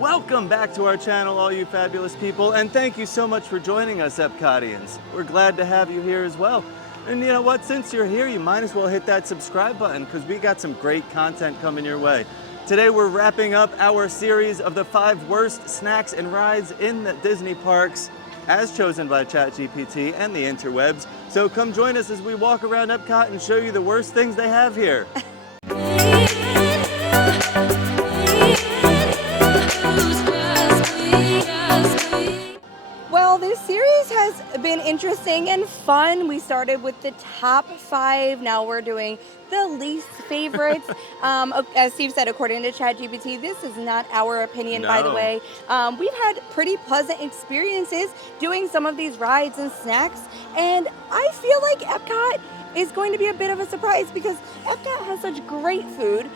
Welcome back to our channel, all you fabulous people, and thank you so much for joining us, Epcotians. We're glad to have you here as well. And you know what, since you're here, you might as well hit that subscribe button because we got some great content coming your way. Today we're wrapping up our series of the 5 worst snacks and rides in the Disney parks, as chosen by ChatGPT and the interwebs. So come join us as we walk around Epcot and show you the worst things they have here. Well, this series has been interesting and fun. We started with the top 5. Now we're doing the least favorites. As Steve said, according to ChatGPT, this is not our opinion, by the way. We've had pretty pleasant experiences doing some of these rides and snacks, and I feel like Epcot is going to be a bit of a surprise because Epcot has such great food.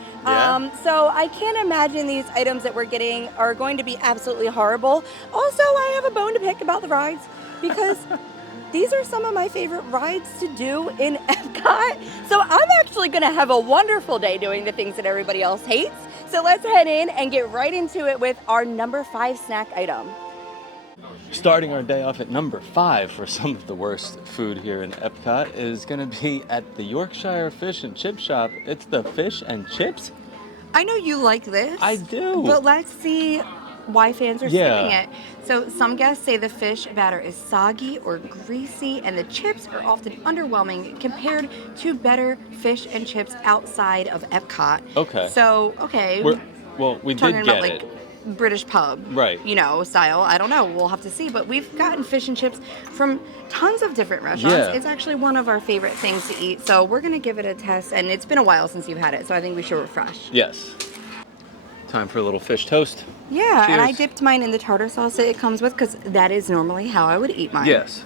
So I can't imagine these items that we're getting are going to be absolutely horrible. Also, I have a bone to pick about the rides because these are some of my favorite rides to do in Epcot. So I'm actually going to have a wonderful day doing the things that everybody else hates. So let's head in and get right into it with our number 5 snack item. Starting our day off at number 5 for some of the worst food here in Epcot is going to be at the Yorkshire Fish and Chip Shop. It's the fish and chips. I know you like this. I do. But let's see why fans are skipping it. So some guests say the fish batter is soggy or greasy, and the chips are often underwhelming compared to better fish and chips outside of Epcot. Okay. So, we talking did about get it. British pub, right? Style. I don't know. We'll have to see. But we've gotten fish and chips from tons of different restaurants. Yeah. It's actually one of our favorite things to eat. So we're gonna give it a test. And it's been a while since you've had it, so I think we should refresh. Yes. Time for a little fish toast. Yeah, Cheers. and I dipped mine in the tartar sauce that it comes with because that is normally how I would eat mine. Yes.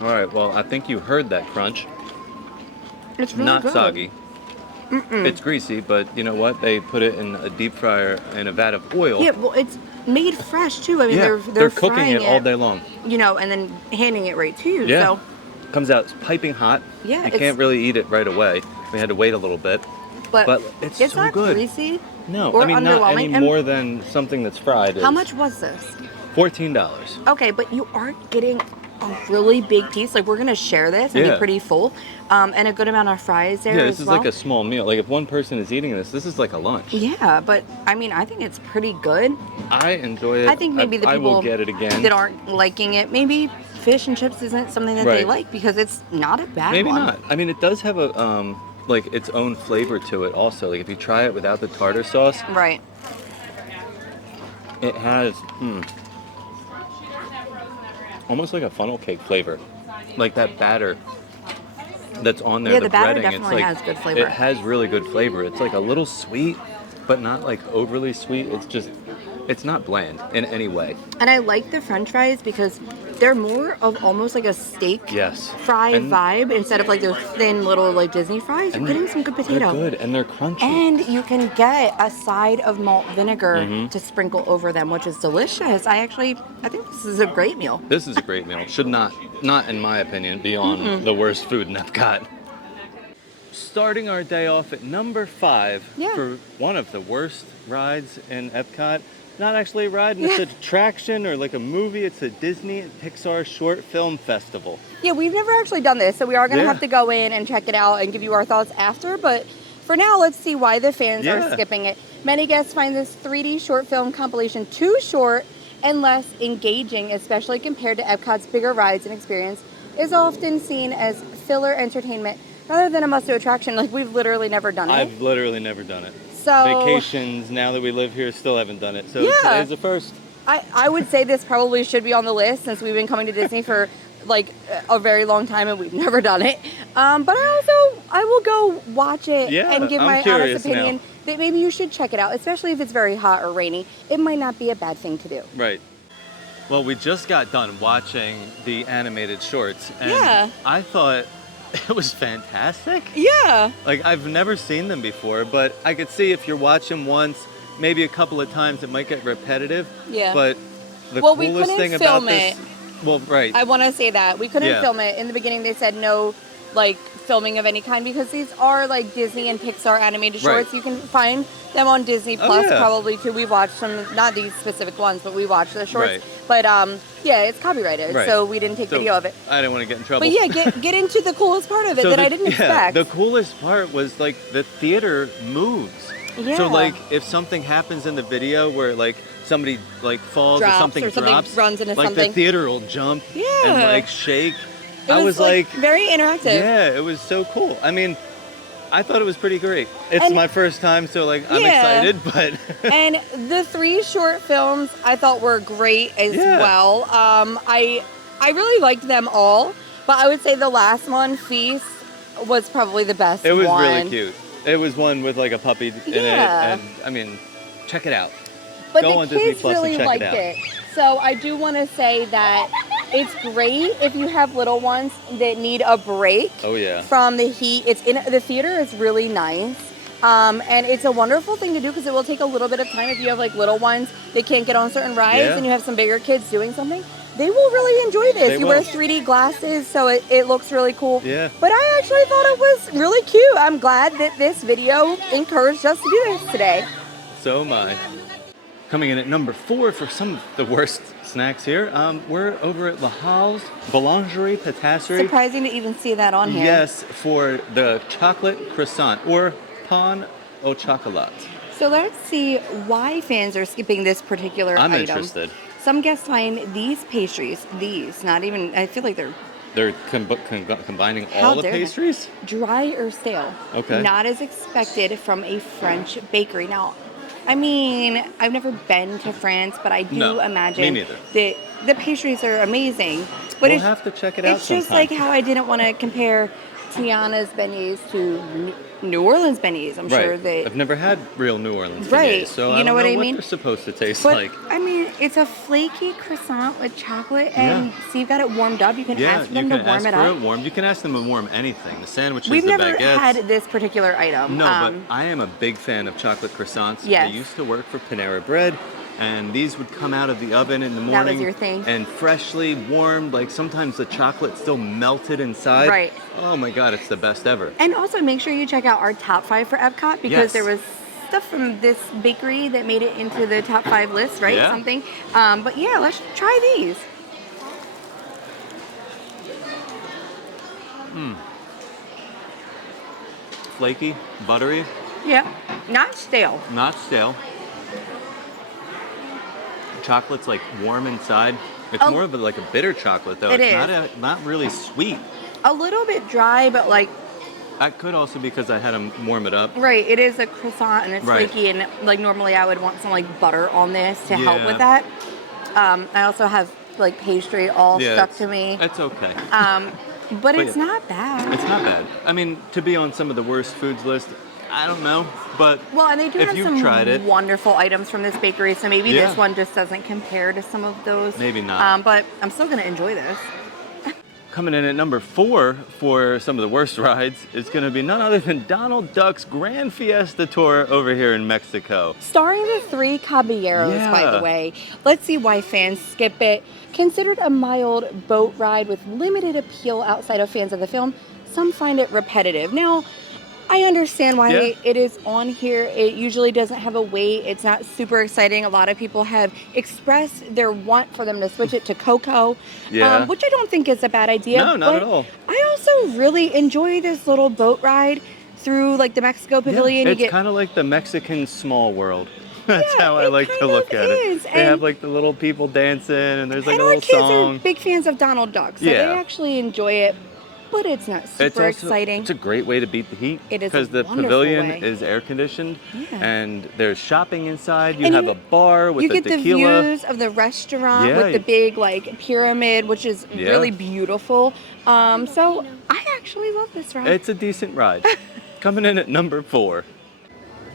All right. Well, I think you heard that crunch. It's really not good. soggy. It's greasy, but you know what? They put it in a deep fryer in a vat of oil. Yeah, well, it's made fresh too. I mean, they're cooking frying it all day long. And then handing it right to you. Yeah. So Comes out piping hot. Yeah, You can't really eat it right away. We had to wait a little bit. But it's so not good. Greasy. No, or I mean not any underwhelming. more than something that's fried. How much was this? $14. Okay, but you are getting a really big piece. Like, we're gonna share this and be pretty full, and a good amount of fries there. Yeah, this is like a small meal. Like if one person is eating this is like a lunch. Yeah, but I mean, I think it's pretty good. I enjoy it. I think maybe the I people will get it again. that aren't liking it, maybe fish and chips isn't something that they like because it's not a bad one. Maybe not. I mean, it does have a like its own flavor to it also. Like if you try it without the tartar sauce, Right. it has almost like a funnel cake flavor. Like that batter that's on there, Yeah, the the batter breading, definitely it's like, has good flavor. It has really good flavor. It's like a little sweet, but not like overly sweet. It's not bland in any way. And I like the french fries because they're more of almost like a steak fry vibe instead of like those thin little like Disney fries. You're getting some good potato. They're good and they're crunchy. And you can get a side of malt vinegar to sprinkle over them, which is delicious. I think this is a great meal. This is a great meal. Should not in my opinion, be on the worst food in Epcot. Starting our day off at number 5 for one of the worst rides in Epcot. Not actually a ride, it's an attraction or like a movie. It's a Disney and Pixar short film festival. Yeah, we've never actually done this, so we are going to have to go in and check it out and give you our thoughts after. But for now, let's see why the fans are skipping it. Many guests find this 3D short film compilation too short and less engaging, especially compared to Epcot's bigger rides and experience, is often seen as filler entertainment rather than a must-do attraction. Like, we've literally never done it. I've literally never done it. So vacations, now that we live here, still haven't done it. So today's the first. I would say this probably should be on the list since we've been coming to Disney for like a very long time and we've never done it. But I will go watch it and give my honest opinion that maybe you should check it out, especially if it's very hot or rainy. It might not be a bad thing to do. Right. Well, we just got done watching the animated shorts, and I thought it was fantastic. Yeah. Like, I've never seen them before, but I could see if you're watching once, maybe a couple of times, it might get repetitive. Yeah. But the coolest thing about this... Well, right. I want to say that. We couldn't film it. In the beginning, they said no, like, filming of any kind because these are like Disney and Pixar animated shorts. Right. You can find them on Disney Plus yeah. probably too. We watched some, not these specific ones, but we watched the shorts. Right. But yeah, it's copyrighted, Right. so we didn't take video of it. I didn't want to get in trouble. But yeah, get into the coolest part of it that I didn't expect. The coolest part was like the theater moves. Yeah. So like if something happens in the video where like somebody like falls Drops, or something drops, runs into like something. the theater will jump Yeah. and like shake. It I was like, very interactive. yeah, it was so cool. I mean, I thought it was pretty great. It's And- my first time, so like I'm Yeah. excited, but And the 3 short films I thought were great as Yeah. well. I really liked them all, but I would say the last one, Feast, was probably the best it was one. really cute. It was one with like a puppy in Yeah. it, and I mean, check it out. But Go the on Disney kids Plus and really check it liked out. it. So I do want to say that it's great if you have little ones that need a break Oh yeah. from the heat. The theater is really nice. And it's a wonderful thing to do because it will take a little bit of time if you have like little ones that can't get on certain rides Yeah. and you have some bigger kids doing something. They will really enjoy this. They You wear will. 3D glasses, so it looks really cool. Yeah. But I actually thought it was really cute. I'm glad that this video encouraged us to do this today. So am I. Coming in at number 4 for some of the worst snacks here, we're over at Laals Boulangerie Patisserie. Surprising to even see that on here. Yes, for the chocolate croissant or pain au chocolat. So let's see why fans are skipping this particular I'm item. interested. Some guests find these pastries, not even, I feel like they're They're combining How all the dare they. pastries? dry or stale. Okay. Not as expected from a French bakery. Now, I mean, I've never been to France, but I do No, me imagine neither. that the pastries are amazing. But We'll have to check it out it's just sometime. like how I didn't want to compare Tiana's beignets to New Orleans beignets. I'm sure Right. that I've never had real New Orleans Right. beignets, so You I don't know what I what mean? they're supposed to taste But like. I mean, it's a flaky croissant with chocolate, and Yeah. so you've got it warmed up. You can Yeah, ask you them can to warm ask it for up. it warmed. You can ask them to warm anything. The sandwiches, We've the never baguettes. had this particular item. No, but I am a big fan of chocolate croissants. Yes. I used to work for Panera Bread, and these would come out of the oven in the That was morning. your thing? And freshly warmed, like sometimes the chocolate still melted inside. Right. Oh my God, it's the best ever. And also make sure you check out our top 5 for Epcot because Yes. there was stuff from this bakery that made it into the top 5 list, right? Yeah. Something. But yeah, let's try these. Flaky, buttery, Yeah, not stale. not stale. Chocolate's like warm inside. It's Oh. more of like a bitter chocolate though. It it's is. not really sweet. A little bit dry, but like, That could also be because I had them warm it up. right, it is a croissant and it's Right. flaky, and like normally I would want some like butter on this to help Yeah. with that. I also have like pastry all Yeah, stuck to me. It's okay. But it's yeah. not bad. It's not bad. I mean, to be on some of the worst foods list, I don't know, but Well, and they do if have you've some tried it, wonderful items from this bakery, so maybe Yeah. this one just doesn't compare to some of those. Maybe not. But I'm still gonna enjoy this. coming in at number 4 for some of the worst rides is going to be none other than Donald Duck's Gran Fiesta Tour over here in Mexico. Starring the 3 Caballeros, by Yeah. the way. Let's see why fans skip it. Considered a mild boat ride with limited appeal outside of fans of the film, some find it repetitive. Now, I understand why Yeah. it is on here. It usually doesn't have a wait. It's not super exciting. A lot of people have expressed their want for them to switch it to Coco, Yeah. which I don't think is a bad idea. No, not but at all. I also really enjoy this little boat ride through like the Mexico Pavilion. It's You get kind of like the Mexican small world. That's Yeah, how I it like to kind look of at is, it. They have and- like the little people dancing and there's like and a our little kids song. are big fans of Donald Duck, so Yeah. they actually enjoy it. But it's not super It's also, exciting. It's a great way to beat the heat. It is a because the wonderful pavilion way. is air conditioned, Yeah. and there's shopping inside. You And have you- a bar with You the get the tequila. views of the restaurant Yeah. with the big like pyramid, which is Yeah. really beautiful. So I actually love this ride. It's a decent ride. Coming in at number 4.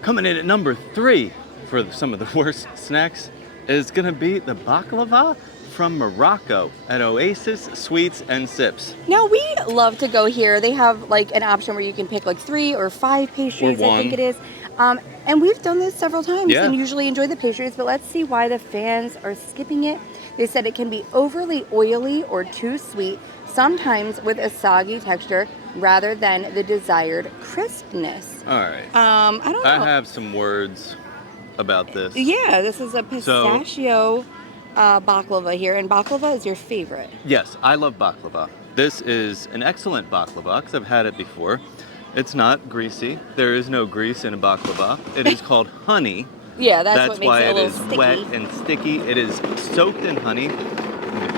Coming in at number 3 for some of the worst snacks is gonna be the baklava from Morocco at Oasis Sweets and Sips. Now we love to go here. They have like an option where you can pick like 3 or 5 pastries, I think one. it is. And we've done this several times Yeah. and usually enjoy the pastries, but let's see why the fans are skipping it. They said it can be overly oily or too sweet, sometimes with a soggy texture rather than the desired crispness. All right. I don't I know. have some words about this. Yeah, this is a So, pistachio baklava here, and baklava is your favorite. yes, I love baklava. This is an excellent baklava because I've had it before. It's not greasy. There is no grease in a baklava. It is called honey. Yeah, that's That's what makes why it a it little is sticky. wet and sticky. It is soaked in honey,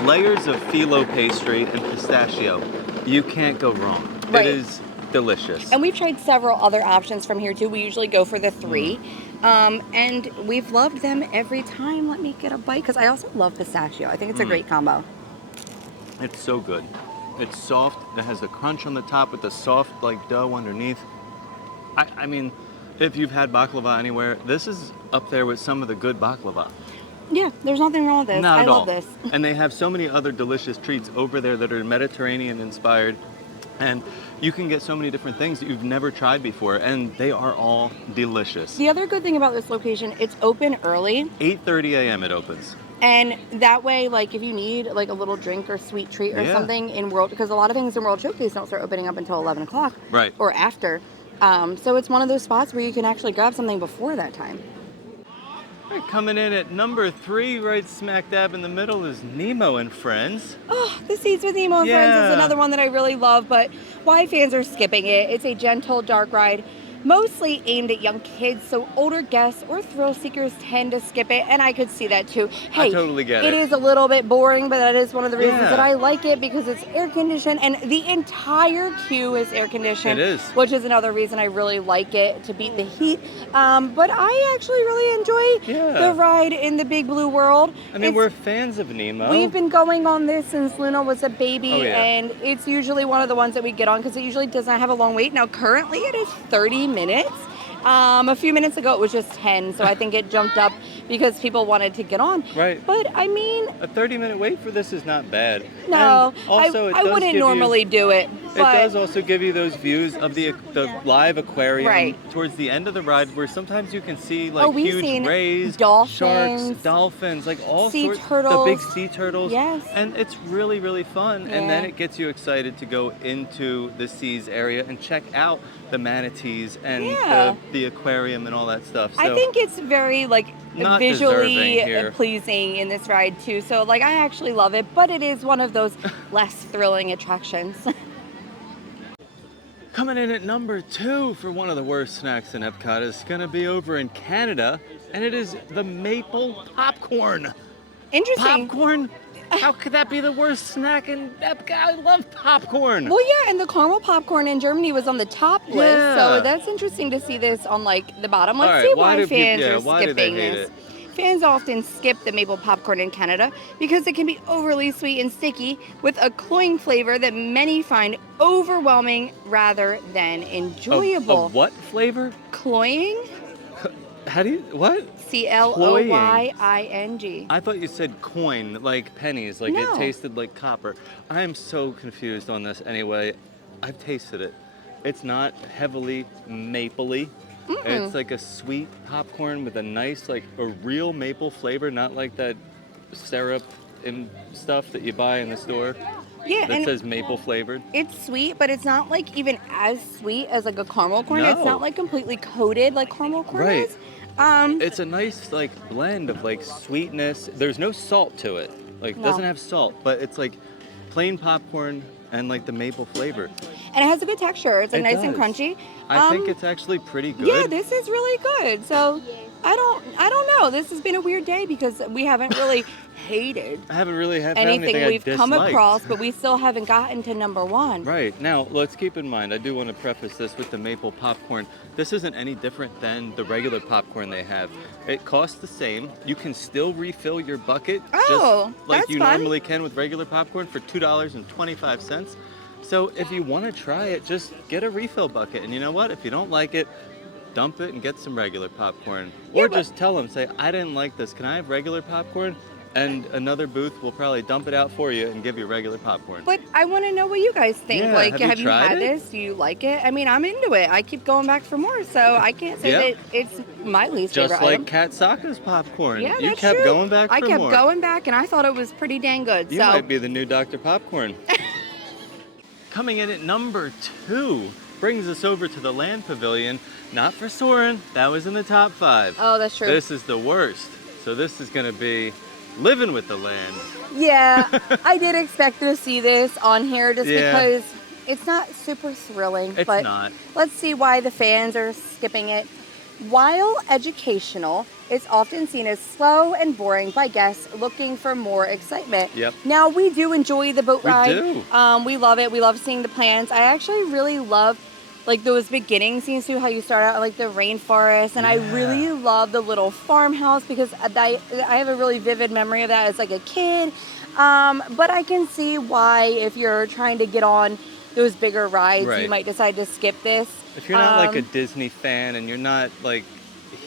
layers of phyllo pastry and pistachio. You can't go wrong. Right. It is delicious. And we've tried several other options from here too. We usually go for the three. And we've loved them every time. Let me get a bite because I also love pistachio. I think it's a great combo. It's so good. It's soft. It has the crunch on the top with the soft like dough underneath. I mean, if you've had baklava anywhere, this is up there with some of the good baklava. Yeah, there's nothing wrong with this. Not I at love all. this. And they have so many other delicious treats over there that are Mediterranean inspired. And you can get so many different things that you've never tried before, and they are all delicious. The other good thing about this location, it's open early. 8:30 a.m. it opens. And that way, like, if you need like a little drink or sweet treat or Yeah. something in World, because a lot of things in World Showcase don't start opening up until 11 o'clock. Right. Or after. So it's one of those spots where you can actually grab something before that time. All right, coming in at number 3, right smack dab in the middle, is Nemo and Friends. Oh, the Seeds with Nemo and Friends is Yeah. another one that I really love, but why fans are skipping it. It's a gentle, dark ride, mostly aimed at young kids, so older guests or thrill seekers tend to skip it, and I could see that too. Hey, totally get it. It is a little bit boring, but that is one of the reasons Yeah. that I like it, because it's air conditioned, and the entire queue is air conditioned. It is. Which is another reason I really like it, to beat the heat. But I actually really enjoy Yeah. the ride in the Big Blue World. I mean, It's- we're fans of Nemo. We've been going on this since Luna was a baby, Oh, yeah. and it's usually one of the ones that we get on because it usually does not have a long wait. Now, currently, it is 30 minutes. A few minutes ago, it was just 10, so I think it jumped up because people wanted to get on. Right. But I mean, A 30-minute wait for this is not bad. no, And also, it I does wouldn't give normally do it. It But does also give you those views of the live aquarium Right. towards the end of the ride, where sometimes you can see like we've huge seen rays, dolphins, sharks, dolphins, like all sea sorts, turtles. the big sea turtles. Yes. And it's really, really fun. And then Yeah. it gets you excited to go into the seas area and check out the manatees and Yeah. the aquarium and all that stuff. So I think it's very like Not visually deserving here. pleasing in this ride too. So like I actually love it, but it is one of those less thrilling attractions. coming in at number 2 for one of the worst snacks in Epcot is going to be over in Canada, and it is the maple popcorn. Interesting. Popcorn? How could that be the worst snack in Epcot? I love popcorn. Well, yeah, and the caramel popcorn in Germany was on the top list, Yeah. so that's interesting to see this on like the bottom. Let's All right, see why why do fans people- yeah, are why do they skipping hate this. Fans often skip the maple popcorn in Canada because it can be overly sweet and sticky with a cloying flavor that many find overwhelming rather than enjoyable. Of what flavor? Cloying? How do you, what? Cloying. I thought you said coin, like pennies, like No. it tasted like copper. I am so confused on this anyway. I've tasted it. It's not heavily mapley. It's like a sweet popcorn with a nice, like a real maple flavor, not like that syrup and stuff that you buy in the store Yeah, that and says maple flavored. it's sweet, but it's not like even as sweet as like a caramel corn. It's No. not like completely coated like caramel corn Right. is. It's a nice like blend of like sweetness. There's no salt to it. Like it No. doesn't have salt, but it's like plain popcorn and like the maple flavor. And it has a good texture. It's like It nice and does. crunchy. I think it's actually pretty good. Yeah, this is really good. So I don't know. This has been a weird day because we haven't really hated I haven't really had anything anything we've I come disliked. across, but we still haven't gotten to number one. Right. Now, let's keep in mind, I do want to preface this with the maple popcorn. This isn't any different than the regular popcorn they have. It costs the same. You can still refill your bucket Oh, just like that's you fun. normally can with regular popcorn for $2.25. So if you want to try it, just get a refill bucket. And you know what? If you don't like it, dump it and get some regular popcorn. Yeah, Or but- just tell them, say, I didn't like this. Can I have regular popcorn? And another booth will probably dump it out for you and give you regular popcorn. But I want to know what you guys think. Yeah, Like, have you tried had it? this? Do you like it? I mean, I'm into it. I keep going back for more, so I can't say Yep. that it's my least Just favorite like item. Kat Saka's popcorn. Yeah, You that's kept true. going back I for kept more. going back, and I thought it was pretty dang good. You so might be the new Dr. Popcorn. Coming in at number 2 brings us over to the Land Pavilion. Not for Soren, that was in the top 5. Oh, that's true. This is the worst. So this is gonna be Living with the Land. Yeah, I did expect to see this on here just Yeah. because it's not super thrilling. It's but not. Let's see why the fans are skipping it. While educational, it's often seen as slow and boring by guests looking for more excitement. Yep. Now, we do enjoy the boat We ride. do. We love it. We love seeing the plants. I actually really love like those beginning scenes too, how you start out in, like the rainforest, and I really love the little farmhouse because I have a really vivid memory of that as like a kid. But I can see why if you're trying to get on those bigger rides, Right. you might decide to skip this. If you're not like a Disney fan and you're not like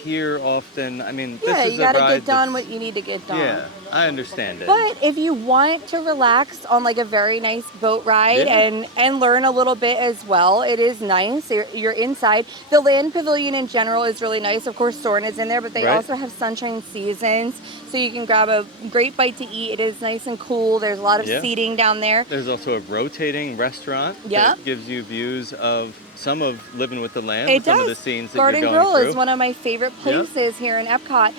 here often, I mean, Yeah, this is you gotta a ride get done that's- what you need to get done. Yeah, I understand it. But if you want to relax on like a very nice boat ride Yeah. and learn a little bit as well, it is nice. You're inside. The Land Pavilion in general is really nice. Of course, Soarin' is in there, but they Right. also have Sunshine Seasons, so you can grab a great bite to eat. It is nice and cool. There's a lot of Yeah. seating down there. There's also a rotating restaurant Yep. that gives you views of some of Living with the Land, It some does. of the scenes that Garden you're going Grill through. is one of my favorite places here in Epcot.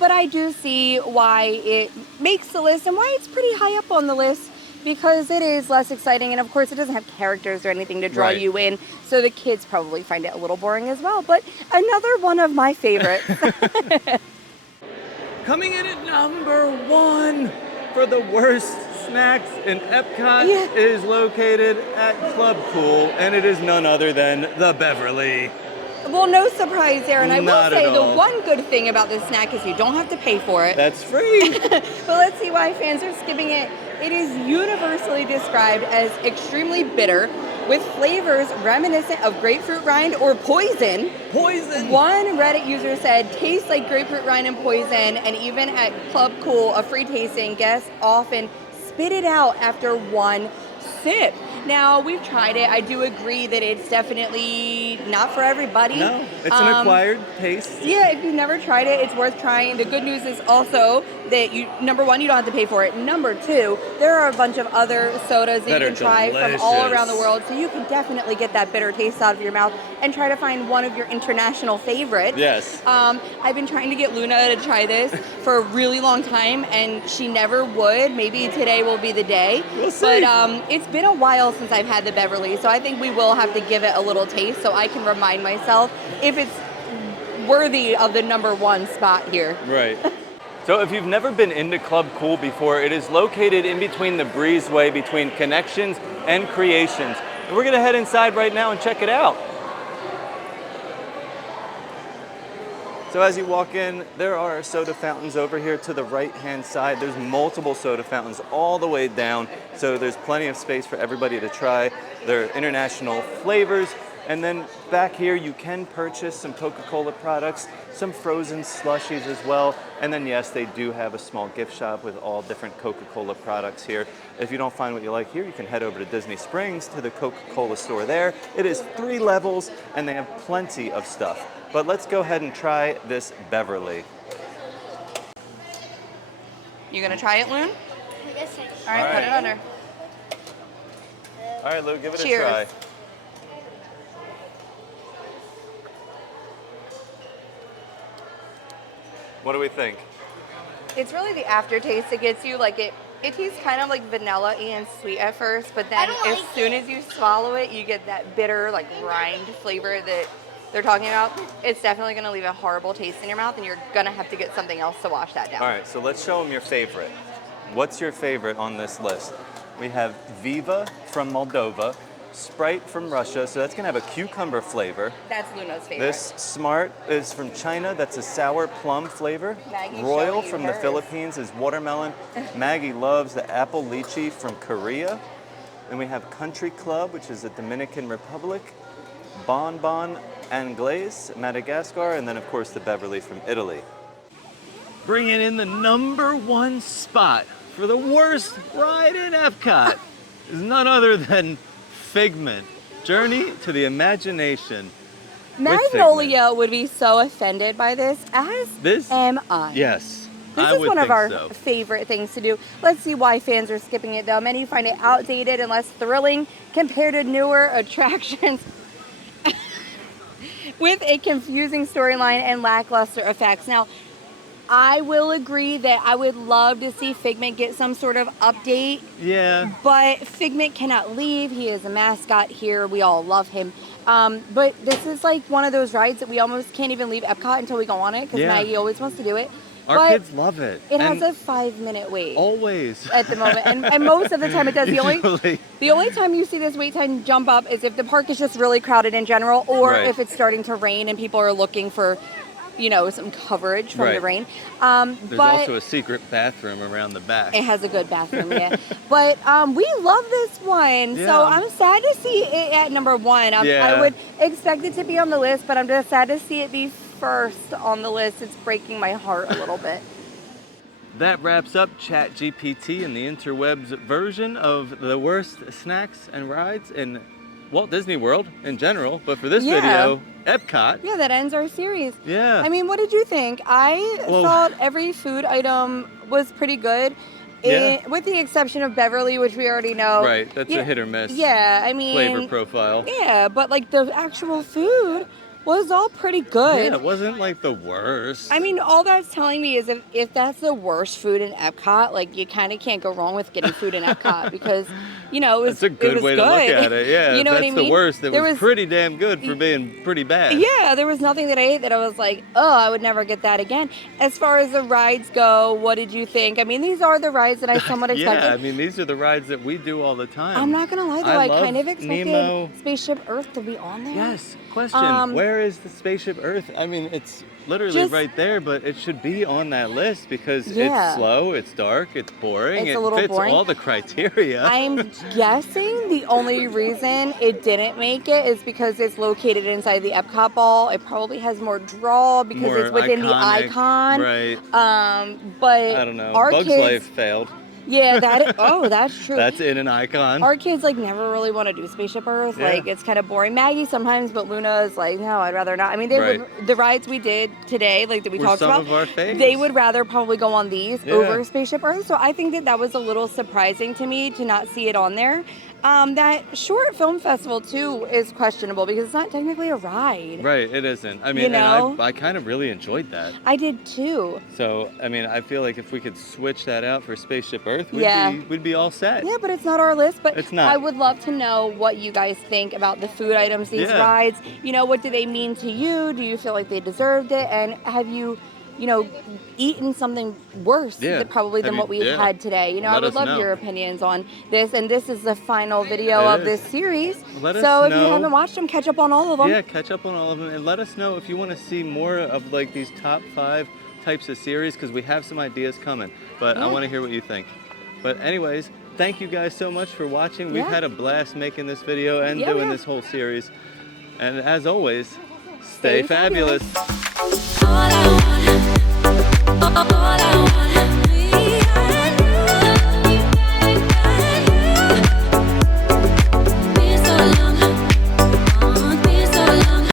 But I do see why it makes the list and why it's pretty high up on the list because it is less exciting. And of course, it doesn't have characters or anything to draw Right. you in. So the kids probably find it a little boring as well. But another one of my favorites. Coming in at number 1 for the worst snacks in Epcot Yeah. is located at Club Cool, and it is none other than the Beverly. Well, no surprise there. And I will Not at say the all. one good thing about this snack is you don't have to pay for it. That's free. But let's see why fans are skipping it. It is universally described as extremely bitter with flavors reminiscent of grapefruit rind or poison. Poison. One Reddit user said, tastes like grapefruit rind and poison, and even at Club Cool, a free tasting, guests often spit it out after one sip. Now, we've tried it. I do agree that it's definitely not for everybody. No, it's an acquired taste. Yeah, if you've never tried it, it's worth trying. The good news is also that number one, you don't have to pay for it. Number two, there are a bunch of other sodas that you That can are try from all delicious. around the world, so you can definitely get that bitter taste out of your mouth and try to find one of your international favorites. Yes. I've been trying to get Luna to try this for a really long time, and she never would. Maybe today will be the day. We'll see. But it's been a while since I've had the Beverly, so I think we will have to give it a little taste so I can remind myself if it's worthy of the number one spot here. Right. So if you've never been into Club Cool before, it is located in between the breezeway between Connections and Creations. And we're gonna head inside right now and check it out. So as you walk in, there are soda fountains over here to the right-hand side. There's multiple soda fountains all the way down, so there's plenty of space for everybody to try their international flavors. And then back here, you can purchase some Coca-Cola products, some frozen slushies as well. And then yes, they do have a small gift shop with all different Coca-Cola products here. If you don't find what you like here, you can head over to Disney Springs to the Coca-Cola store there. It is 3 levels and they have plenty of stuff. But let's go ahead and try this Beverly. You gonna try it, Loon? Yes, All right, put it under. All right, Lou, give it Cheers. a try. What do we think? It's really the aftertaste that gets you. Like it tastes kind of like vanilla and sweet at first, but then don't as like soon as you swallow it, you get that bitter, like rind flavor that they're talking about. It's definitely gonna leave a horrible taste in your mouth, and you're gonna have to get something else to wash that down. All right, so let's show them your favorite. What's your favorite on this list? We have Viva from Moldova, Sprite from Russia, so that's gonna have a cucumber flavor. That's Luna's favorite. This Smart is from China, that's a sour plum flavor. Maggie's Royal showing you from the hers. Philippines is watermelon. Maggie loves the apple lychee from Korea. Then we have Country Club, which is the Dominican Republic. Bon Bon Anglaise, Madagascar, and then of course the Beverly from Italy. bringing in the #1 spot for the worst ride in Epcot is none other than Figment. Journey to the Imagination. Magnolia would be so offended by this, as am I. Yes. This is one of our favorite things to do. Let's see why fans are skipping it though. Many find it outdated and less thrilling compared to newer attractions with a confusing storyline and lackluster effects. Now, I will agree that I would love to see Figment get some sort of update. Yeah. But Figment cannot leave. He is a mascot here. We all love him. But this is like one of those rides that we almost can't even leave Epcot until we go on it because Maggie always wants to do it. Our kids love it. It has a 5-minute wait. Always. At the moment. And most of the time it does. The only time you see this wait time jump up is if the park is just really crowded in general or if it's starting to rain and people are looking for, you know, some coverage from the rain. There's also a secret bathroom around the back. It has a good bathroom, yeah. But we love this one. Yeah. So I'm sad to see it at #1. I would expect it to be on the list, but I'm just sad to see it be first on the list. It's breaking my heart a little bit. That wraps up ChatGPT and the interwebs version of the worst snacks and rides in Walt Disney World in general, but for this video, Epcot. Yeah, that ends our series. Yeah. I mean, what did you think? I thought every food item was pretty good. With the exception of Beverly, which we already know. Right, that's a hit or miss. Yeah, I mean. Flavor profile. Yeah, but like the actual food was all pretty good. Yeah, it wasn't like the worst. I mean, all that's telling me is if that's the worst food in Epcot, like you kind of can't go wrong with getting food in Epcot because, you know, that's a good way to look at it. Yeah, you know that's what I mean? The worst. It was pretty damn good for being pretty bad. Yeah, there was nothing that I ate that I was like, oh, I would never get that again. As far as the rides go, what did you think? I mean, these are the rides that I somewhat expected. Yeah, I mean, these are the rides that we do all the time. I'm not gonna lie though, I kind of expected Nemo. Spaceship Earth to be on there. Yes. Question: where is the Spaceship Earth? I mean, it's literally right there, but it should be on that list because it's slow, it's dark, it's boring. It's a little fits boring. all the criteria. I'm guessing the only reason it didn't make it is because it's located inside the Epcot ball. It probably has more draw because it's within the icon. Right. But I don't know. Our Bugs kids, Life failed. Yeah, that's true. That's in an icon. Our kids like never really want to do Spaceship Earth. Like it's kind of boring. Maggie sometimes, but Luna is like, no, I'd rather not. I mean, the rides we did today, like that we talked about, some of our favorites. They would rather probably go on these over Spaceship Earth. So I think that was a little surprising to me to not see it on there. That short film festival too is questionable because it's not technically a ride. Right, it isn't. I mean, and I kind of really enjoyed that. I did too. So, I mean, I feel like if we could switch that out for Spaceship Earth, we'd be all set. Yeah, but it's not our list. But it's not. I would love to know what you guys think about the food items, these rides. You know, what do they mean to you? Do you feel like they deserved it? And have you eaten something worse than what we've had today? You know, I would love your opinions on this. And this is the final video of this series. So if you haven't watched them, catch up on all of them. Yeah, catch up on all of them. And let us know if you want to see more of like these top 5 types of series because we have some ideas coming. But I want to hear what you think. But anyways, thank you guys so much for watching. We've had a blast making this video and doing this whole series. And as always, stay fabulous. All I want